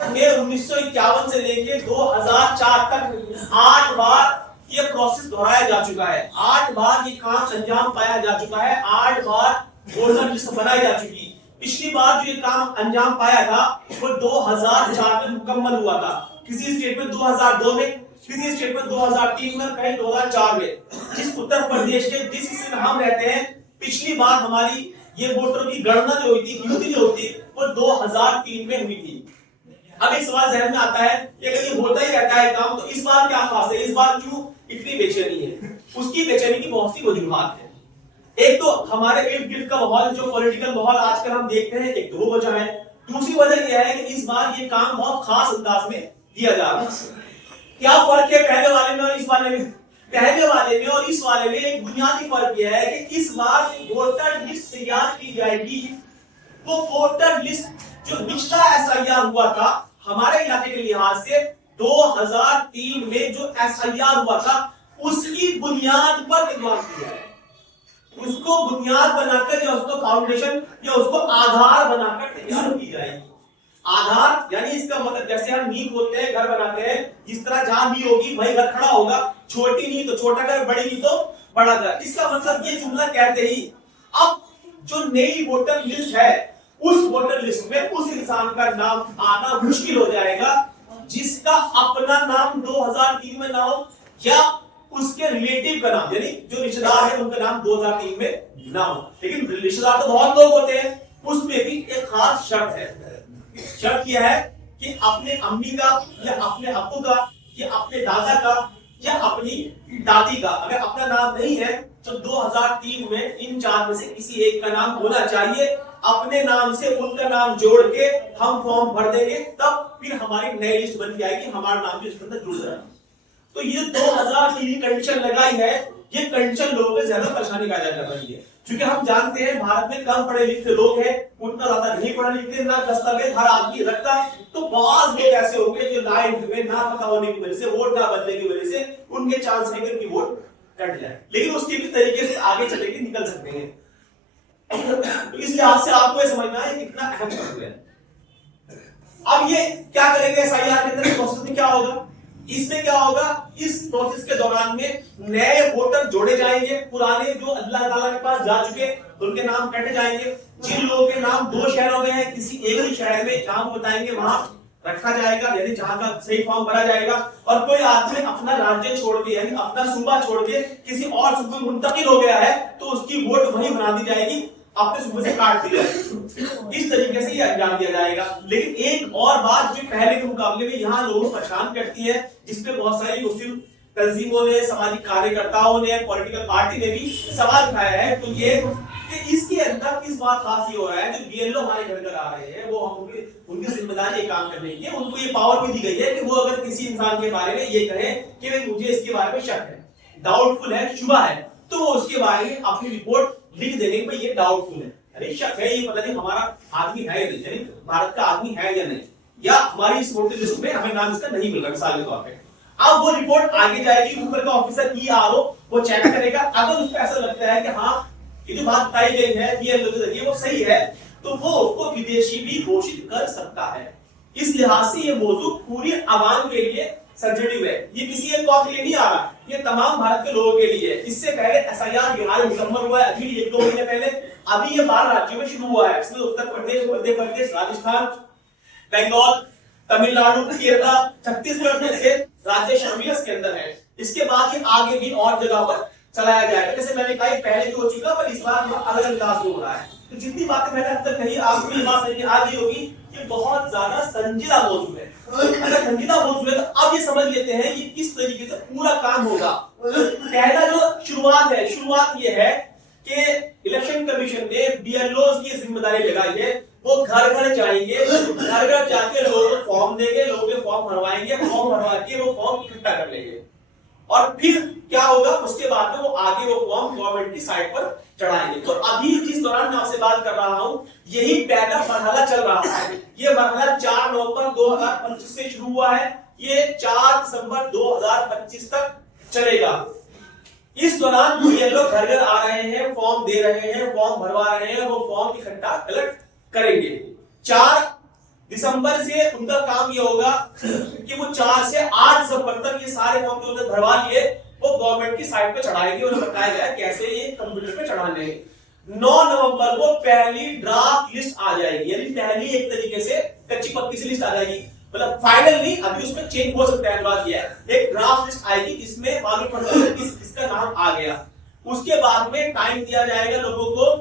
में 1951 से लेके 2004 तक 8 बार ये प्रोसेस दोहराया जा चुका है। 8 बार ये काम अंजाम पाया जा चुका है। 8 बार वोटर लिस्ट बनाई जा चुकी। पिछली बार जो ये काम अंजाम पाया था वो 2004 में मुकम्मल हुआ था। किसी स्टेट में 2002 में, किसी स्टेट में 2003 में, कहीं 2004 में। जिस उत्तर प्रदेश के जिस हिस्से में हम रहते हैं, पिछली बार हमारी ये वोटरों की गणना जो हुई थी, गिनती जो हुई थी, वो 2003 में हुई थी। अब एक सवाल जहन में आता है कि अगर ये होता ही रहता है काम, तो इस बार क्या खास है, इस बार क्यों इतनी बेचैनी है? उसकी बेचैनी की बहुत सी वजूहात है। एक तो हमारे इर्द गिर्द का माहौल, जो पॉलिटिकल माहौल आजकल हम देखते हैं, एक तो वो वजह है। दूसरी वजह यह है कि इस बार ये काम बहुत खास अंदाज में दिया जा रहा है। क्या फर्क है पहले वाले में और इस वाले में? पहले वाले में और इस वाले में एक बुनियादी फर्क यह है कि इस बार वोटर लिस्ट तैयार की जाएगी। वो वोटर लिस्ट जो पिछला एसआईआर हुआ था हमारे इलाके के लिहाज से 2003 में जो एसआईआर हुआ था, उसकी बुनियाद पर निर्माण किया है। उसको बुनियाद बनाकर या उसको फाउंडेशन या उसको आधार बनाकर तैयार की जाएगी। आधार यानी इसका मतलब जैसे हम नींव बोलते हैं, घर बनाते हैं, जिस तरह जहां नींव होगी वही घर खड़ा होगा। छोटी नींव तो छोटा घर, बड़ी नींव तो बड़ा घर। इसका मतलब ये जुमला कहते ही अब जो नई वोटर लिस्ट है, उस वोटर लिस्ट में उस इंसान का नाम आना मुश्किल हो जाएगा जिसका अपना नाम 2003 में ना हो या उसके रिलेटिव का नाम, यानी जो रिश्तेदार है उनका नाम 2003 में ना हो। लेकिन रिश्तेदार तो बहुत लोग होते हैं, उसमें भी एक खास शर्त है। शर्त यह है कि अपने अम्मी का या अपने अब्बू का या अपने दादा का या अपनी दादी का अगर अपना नाम नहीं है तो 2003 में इन चार में से किसी एक का नाम होना चाहिए। अपने नाम से उनका नाम जोड़ के हम फॉर्म भर देंगे, तब फिर हमारी नई लिस्ट बन जाएगी, हमारा नाम भी इसके अंदर जुड़ जाएगा। तो ये 2003 की कंडीशन लगाई है, ये कंडीशन लोगों को ज्यादा परेशानी पैदा कर रही है। क्योंकि हम जानते हैं भारत में कम पढ़े लिखे लोग हैं, उतना ज्यादा नहीं पढ़े लिखे, ना दस्तावेज हर आदमी रखता है। तो बहुत लोग ऐसे होंगे जो लाइन में ना पता होने की वजह से, वोट ना बदलने की वजह से उनके चांस है कि उनकी वोट कट जाए, लेकिन उसके भी तरीके से आगे चले के निकल सकते हैं। तो इस लिहाज से आपको ये समझना है कितना अहम पहलू है। अब ये क्या करेंगे एसआईआर के अंदर, प्रोसेस में क्या होगा? इसमें क्या होगा, इस प्रोसेस के दौरान में नए वोटर जोड़े जाएंगे, पुराने जो अल्लाह ताला के पास जा चुके उनके नाम कटे जाएंगे। जिन लोगों के नाम 2 शहरों में है, किसी एक ही शहर में जहां बताएंगे वहां रखा जाएगा, यानी जहां का सही फॉर्म भरा जाएगा। और कोई आदमी अपना राज्य छोड़ के यानी अपना सूबा छोड़ के किसी और सूबे में मुंतकिल हो गया है तो उसकी वोट वहीं बना दी जाएगी, अपने सूबे से काट दी जाएगी। इस तरीके से ये अंजाम दिया जाएगा। लेकिन एक और बात जो पहले के मुकाबले में यहाँ लोगों को परेशान करती है, जिसपे बहुत सारी मुस्लिम तंजीमों ने, सामाजिक कार्यकर्ताओं ने, पॉलिटिकल पार्टी ने भी सवाल उठाया है, तो ये कि इसके अंदर इस बात खास ये हो रहा है जो बीएलओ हमारे घर घर आ रहे हैं, वो हम उनकी जिम्मेदारी काम करने की है। उनको ये पावर भी दी गई है कि वो अगर किसी इंसान के बारे में ये कहें कि भाई मुझे इसके बारे में शक है, डाउटफुल है, शुबा है, तो वो उसके बारे में अपनी रिपोर्ट लिख देंगे भाई ये डाउटफुल है, अरे शक है, ये पता नहीं हमारा आदमी है या नहीं, यानी भारत का आदमी है या नहीं, या हमारी इस वोटर लिस्ट में हमें नाम इसका नहीं मिल रहा मिसाल के तौर पे। अब वो रिपोर्ट आगे जाएगी, ऊपर का ऑफिसर ईआरओ वो चेक करेगा। अगर उसको ऐसा लगता है कि हाँ ये जो बात बताई गई है बीएलओ के जरिए वो सही है, तो वो उसको विदेशी भी घोषित कर सकता है। इस लिहाज से ये मौजूद पूरी आवाम के लिए सेंसिटिव है। ये किसी एक कौम के लिए नहीं आ रहा, ये तमाम भारत के लोगों के लिए है। इससे पहले एसआईआर बिहार में मुकम्मल हुआ है, अभी 1-2 महीने पहले। अभी ये 12 राज्यों में शुरू हुआ है। इसमें उत्तर प्रदेश, मध्य प्रदेश, राजस्थान, बंगाल, तमिलनाडु, केरला, छत्तीसगढ़ में से राज्य शामिल इसके अंदर है। इसके बाद ये आगे भी और जगह पर चलाया जाएगा। जैसे मैंने कहा पहले भी हो चुका, पर इस बार अलग अंदाज में हो रहा है। तो जितनी बातें मैंने अब तक कही, आपको ये बात समझ आ गई होगी कि बहुत ज्यादा संजीदा मौजूद है। अगर संजीदा मौजूद है तो अब ये समझ लेते हैं कि किस तरीके से पूरा काम होगा। पहला जो शुरुआत ये है कि इलेक्शन कमीशन ने बीएलओ की जिम्मेदारी लगाई है। वो घर घर जाएंगे, घर घर जाके लोगों को फॉर्म देंगे, लोगों के फॉर्म भरवाएंगे, फॉर्म भरवा के वो फॉर्म इकट्ठा कर लेंगे। और फिर क्या होगा, उसके बाद में वो आगे वो फॉर्म गवर्नमेंट की साइट पर चढ़ाएंगे। तो अभी जिस दौरान मैं आपसे बात कर रहा हूं, यही पहला मरहला चल रहा है। ये मरहला 4 नवंबर 2025 से शुरू हुआ है, ये 4 दिसंबर 2025 तक चलेगा। इस दौरान ये लोग घर घर आ रहे हैं, फॉर्म दे रहे हैं, फॉर्म भरवा रहे हैं, वो फॉर्म इकट्ठा कलेक्ट करेंगे। 4 दिसंबर से उनका काम ये होगा कि वो 4 से 8 दिसंबर तक ये सारे फॉर्म जो उन्होंने भरवा लिए वो गवर्नमेंट की साइट पे चढ़ाएंगे और बताया गया कैसे ये कंप्यूटर पे चढ़ाने हैं। 9 नवंबर को पहली ड्राफ्ट लिस्ट आ जाएगी, यानी पहली एक तरीके से कच्ची पक्की सी लिस्ट आ जाएगी, मतलब फाइनल नहीं, अभी उसमें चेंज हो सकता है, बात ये है एक ड्राफ्ट लिस्ट आएगी जिसमें मालूम पड़ता है किसका नाम आ गया। उसके बाद में टाइम दिया जाएगा लोगों को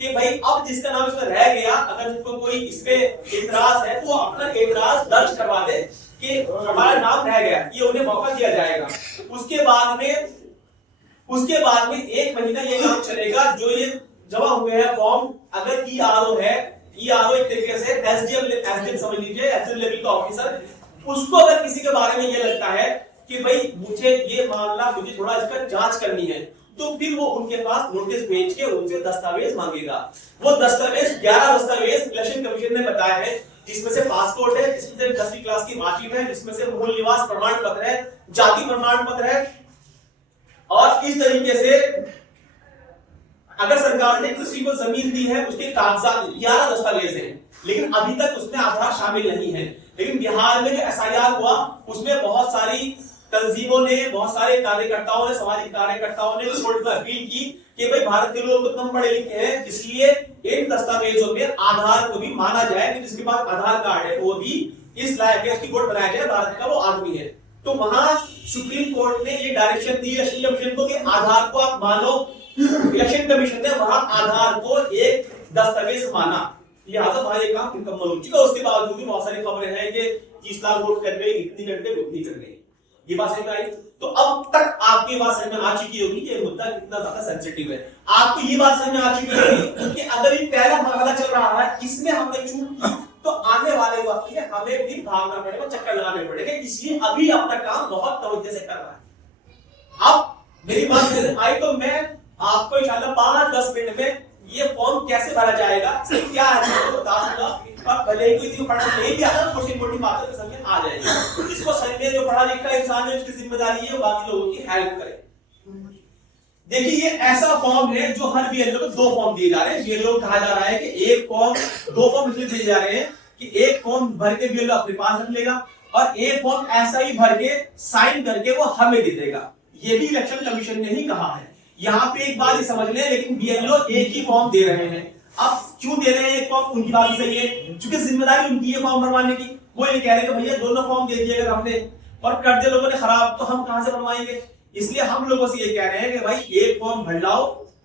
कि भाई अब जिसका नाम इसमें रह गया, अगर उनको कोई इसपे एतराज है तो वो अपना एतराज दर्ज करवा दे कि हमारा नाम रह गया, ये उन्हें मौका दिया जाएगा। उसके बाद में 1 महीना ये काम चलेगा, जो ये जमा हुए हैं फॉर्म, अगर ईआरओ है, ईआरओ एक तरीके से एसडीएम समझ लीजिए, एसडीएम लेवल का ऑफिसर, उसको अगर किसी के बारे में ये लगता है कि भाई मुझे ये मामला, मुझे थोड़ा इसका जांच करनी है, तो फिर वो उनके पास नोटिस भेज के उनसे दस्तावेज मांगेगा। वो दस्तावेज 11 दस्तावेज इलेक्शन कमीशन ने बताया है, जिसमें से पासपोर्ट है, जिसमें से 10वीं क्लास की मार्कशीट है, जिसमें से मूल निवास प्रमाण पत्र है, जाति प्रमाण पत्र है, और इस तरीके से अगर सरकार ने किसी को जमीन दी है उसके कागजात 11 दस्तावेज हैं, लेकिन अभी तक उसमें आधार शामिल नहीं है। लेकिन बिहार में जो एसआईआर हुआ उसमें बहुत सारी तंजीमों ने, बहुत सारे कार्यकर्ताओं ने, सामाजिक कार्यकर्ताओं ने कोर्ट में अपील की कि भाई भारत के लोग तो कम पढ़े लिखे हैं, इसलिए इन दस्तावेजों में आधार को भी माना जाए, जिसके पास आधार कार्ड है वो भी इस लायक है, उसकी वोट बनाया जाए, भारत का वो आदमी है। तो वहां सुप्रीम कोर्ट ने ये डायरेक्शन दी इलेक्शन कमीशन को कि आधार को आप मानो। इलेक्शन कमीशन ने वहां आधार को एक दस्तावेज माना, लिहाजा वहां ये काम मुकम्मल हो चुका। उसके बावजूद भी बहुत सारी खबरें हैं कि 30 लाख वोट कर गए, इतनी कर गए, उतनी कर गई, ये बात समझ में आई। तो अब तक आपकी बात समझ में आ चुकी होगी कि ये मुद्दा कितना ज्यादा सेंसिटिव है। आपको ये बात समझ में आ चुकी होगी कि अगर ये पहला मरहला चल रहा है, इसमें हमने चूक की, तो आने वाले वक्त में हमें भी भागना पड़ेगा, चक्कर लगाने पड़ेगा, इसलिए अभी अपना काम बहुत तवज्जो से कर रहा है। अब मेरी बात समझ में आई तो मैं आपको इंशाल्लाह 5-10 मिनट में ये फॉर्म कैसे भरा जाएगा, क्या है तो बता दूंगा, और भले ही किसी को पढ़ना नहीं भी आता, छोटी मोटी बातें तो समझ आ जाएगी। इसको समझने जो पढ़ा लिखा इंसान है उसकी जिम्मेदारी है बाकी लोगों की हेल्प करे। देखिए ये ऐसा फॉर्म है जो हर बीएलओ को 2 फॉर्म दिए जा रहे हैं। बीएलओ कहा जा रहा है कि एक फॉर्म, 2 फॉर्म इसलिए दिए जा रहे हैं कि एक फॉर्म भर के बीएलओ अपने पास रख लेगा और एक फॉर्म ऐसा ही भर के साइन करके वो हमें दे देगा। ये भी इलेक्शन कमीशन ने ही कहा है। यहाँ पे एक बात ही समझ लें, लेकिन बीएलओ एक ही फॉर्म दे रहे हैं। अब क्यों दे रहे हैं एक फॉर्म, उनकी बात सही है, क्योंकि जिम्मेदारी उनकी है फॉर्म भरवाने की। वो ये कह रहे हैं कि भैया दोनों फॉर्म दे दिए अगर हमने और कर दिए लोगों ने खराब, तो हम कहां से बनवाएंगे। इसलिए हम लोगों से ये कह रहे हैं कि भाई एक फॉर्म भर लाओ,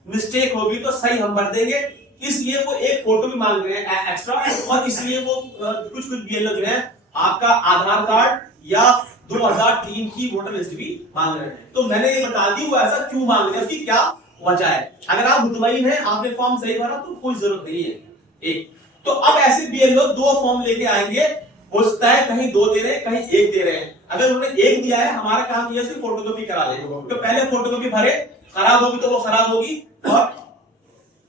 मिस्टेक होगी तो सही हम भर देंगे। इसलिए वो एक फोटो भी मांग रहे हैं एक्स्ट्रा, और इसलिए वो कुछ बीएलओ जो है आपका आधार कार्ड या 2003 की वोटर लिस्ट भी मांग रहे हैं। तो मैंने ये बता दी वो ऐसा क्यों मांग रहे हैं, उसकी क्या वजह है। अगर आप मुतमईन हैं, आपने फॉर्म सही भरा तो कोई जरूरत नहीं है। एक तो अब ऐसे बीएलओ 2 फॉर्म लेके आएंगे, हो सकता है कहीं 2 दे रहे हैं, कहीं 1 दे रहे हैं। अगर उन्होंने 1 दिया है, हमारा काम यह है फोटोकॉपी करा ले, तो पहले फोटोकॉपी भरे, खराब होगी तो वो खराब होगी और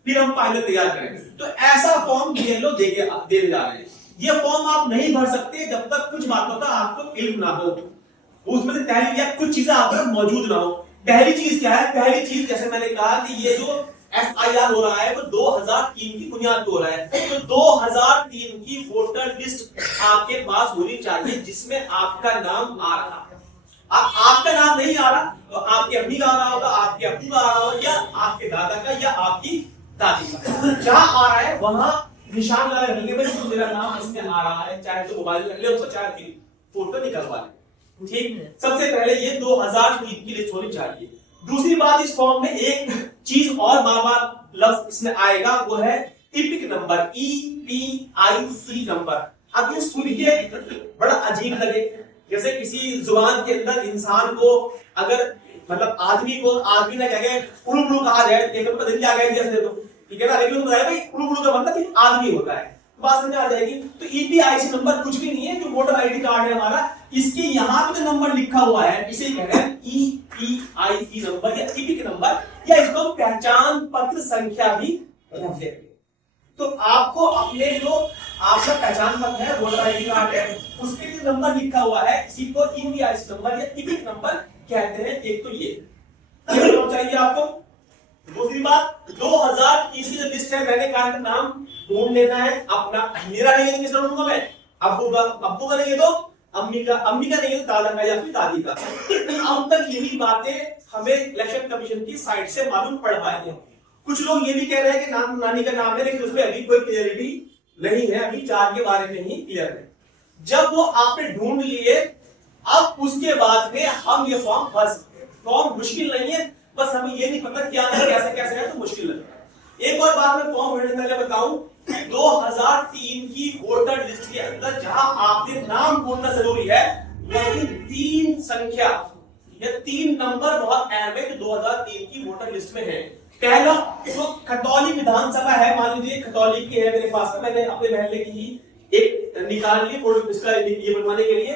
फिर हम फाइनल तैयार करेंगे। तो ऐसा फॉर्म बीएलओ देने जा रहे हैं। ये फॉर्म आप नहीं भर सकते जब तक कुछ बातों का आपको इल्म ना हो, उसमें से पहली या कुछ चीजें आप मौजूद ना हो। पहली चीज क्या है, पहली चीज जैसे मैंने कहा कि ये जो एफआईआर हो रहा है वो 2003 की बुनियाद पे हो रहा है। तो 2003 की वोटर लिस्ट आपके पास होनी चाहिए जिसमें आपका नाम आ रहा है। आपका नाम नहीं आ रहा तो आपके अम्मी का आ रहा होगा, आपके अब्बू का आ रहा होगा, या आपके दादा का या आपकी दादी का। जहां आ रहा है वहां निशान लगा रखेंगे, भाई मेरा नाम इसमें आ रहा है, चाहे तो मोबाइल में ले, चाहे फिर फोटो निकलवा ले। ठीक, सबसे पहले ये 2003 की लिस्ट होनी चाहिए। दूसरी बात, इस फॉर्म में एक चीज और बार-बार लफ्ज इसमें आएगा, वो है इपिक नंबर, EPIC नंबर। अब ये सुन के बड़ा अजीब लगे, जैसे किसी जुबान के अंदर इंसान को अगर मतलब आदमी ना कहे उड़ू उड़ू कहा जाए, देखो पता नहीं क्या कह दिया जैसे, तो ठीक है ना, लेकिन बताया भाई उड़ू उड़ू का मतलब आदमी होता है, बात समझ आ जाएगी। तो EPIC नंबर कुछ भी नहीं है, जो वोटर आईडी कार्ड है हमारा, इसके यहाँ पे जो नंबर लिखा हुआ है इसे कह रहे हैं EPIC नंबर या इपिक नंबर, या इसको हम पहचान पत्र संख्या भी कहते हैं। तो आपको अपने जो आपका पहचान पत्र है, वोटर आईडी कार्ड है, उसके जो नंबर लिखा हुआ है इसी को EPIC नंबर या इपिक नंबर कहते हैं। एक तो ये चाहिए आपको। दूसरी बात, 2030 की जो लिस्ट है, मैंने कहा नाम ढूंढ लेना है अपना, मेरा नहीं लेकिन ढूंढूंगा मैं, अब्बू का नहीं है तो अम्मी का नहीं है तो दादा का या फिर दादी का। अब तक यही बातें हमें इलेक्शन कमीशन की साइड से मालूम पड़ पाए थे। कुछ लोग ये भी कह रहे हैं कि नाम नानी का नाम है, लेकिन उसमें अभी कोई क्लियरिटी नहीं है, अभी 4 के बारे में ही क्लियर है। जब वो आपने ढूंढ लिए, अब उसके बाद में हम ये फॉर्म भर सकते हैं। फॉर्म मुश्किल नहीं है, बस हमें ये नहीं पता क्या है, कैसे कैसे है, तो मुश्किल लगता है। एक और बात मैं फॉर्म भरने से पहले बताऊं, 2003 की वोटर लिस्ट के अंदर जहां आपने नाम ढूंढना जरूरी है, लेकिन 3 संख्या या 3 नंबर बहुत अहम है जो 2003 की वोटर लिस्ट में है। पहला जो खतौली विधानसभा है, मान लीजिए खतौली की है मेरे पास, मैंने अपने महल्ले की ही एक निकाल ली फोटो, इसका ये बनवाने के लिए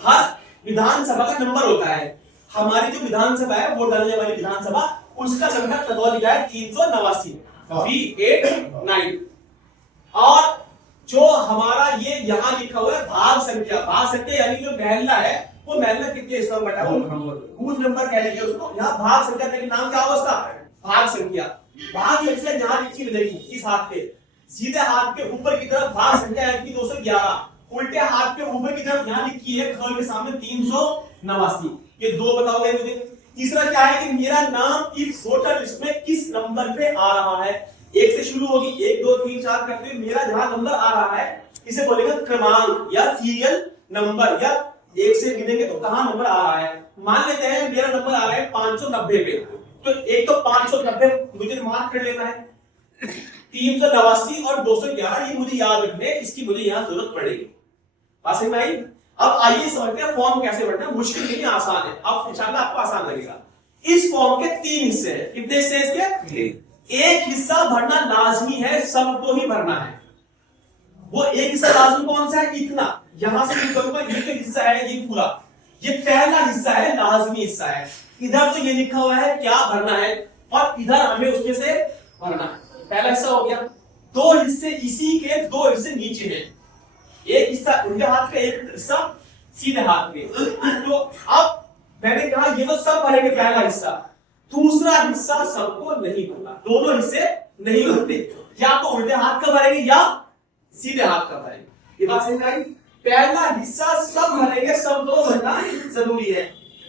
हर विधानसभा का नंबर होता है। हमारी जो विधानसभा है, वोट डालने वाली विधानसभा, उसका संख्या खतौली का है 389 389। और जो हमारा ये यहाँ लिखा हुआ है भाग संख्या यानी जो महल्ला है, वो महल्ला कितने हिस्सों में बटा है, बूथ नंबर कह लीजिए उसको। यहाँ भाग संख्या के नाम क्या होगा उसका, भाग संख्या। भाग संख्या जहां लिखी मिलेगी इस हाथ पे, सीधे हाथ के ऊपर की तरफ भाग संख्या है 211, उल्टे हाथ के ऊपर की तरफ यहाँ लिखी है घर के सामने 389। ये 2 बताओगे मुझे। तीसरा क्या है कि मेरा नाम इस वोटर लिस्ट में किस नंबर पे आ रहा है। 1 से शुरू होगी, 1 2 3 4 करते हुए मेरा जहां नंबर आ रहा है, इसे बोलेगा क्रमांक या सीरियल नंबर, या 1 से गिनेंगे तो कहां नंबर आ रहा है। मान लेते हैं मेरा नंबर आ रहा है 590 पे, तो एक तो 590 मुझे मार्क कर लेना है, 389 और 211 ये मुझे याद रखने, इसकी मुझे यहां जरूरत पड़ेगी। बात समझ में आई। अब आइए समझते हैं फॉर्म कैसे भरना है। मुश्किल नहीं, आसान है, अब इंशाल्लाह आपको आसान लगेगा। इस फॉर्म के 3 हिस्से हैं। कितने हिस्से इसके? एक हिस्सा भरना लाजमी है, सबको ही भरना है। वो एक हिस्सा लाजमी कौन सा है? इतना यहां से करूंगा, ये जो हिस्सा है ये पूरा, ये पहला हिस्सा है, लाजमी हिस्सा है। इधर तो ये लिखा हुआ है क्या भरना है, और इधर हमें उसमें से भरना है। पहला हिस्सा हो गया। 2 हिस्से इसी के, 2 हिस्से नीचे हैं, एक हिस्सा उल्टे हाथ का, एक हिस्सा सीधे हाथ पे। तो अब मैंने कहा ये तो सब भरेंगे पहला हिस्सा, दूसरा हिस्सा सबको नहीं भरना, दोनों हिस्से नहीं भरते, या तो उल्टे हाथ का भरेंगे या सीधे हाथ का भरेंगे। ये बात समझ आई। पहला हिस्सा सब भरेंगे, सब दो भरना जरूरी है।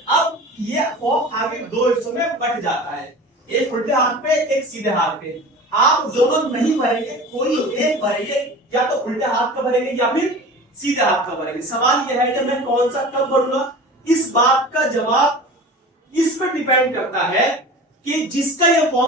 अब ये फॉर्म आगे 2 हिस्सों में बट जाता है, एक उल्टे हाथ पे, एक सीधे हाथ पे। आप दोनों नहीं भरेंगे, कोई एक भरेंगे, या तो उल्टे हाथ का भरेंगे या फिर सीधे हाथ का भरेंगे। सवाल यह है कि मैं कौन सा कब भरूंगा, इस बात का जवाब इस पर डिपेंड करता है कि जिसका यह फॉर्म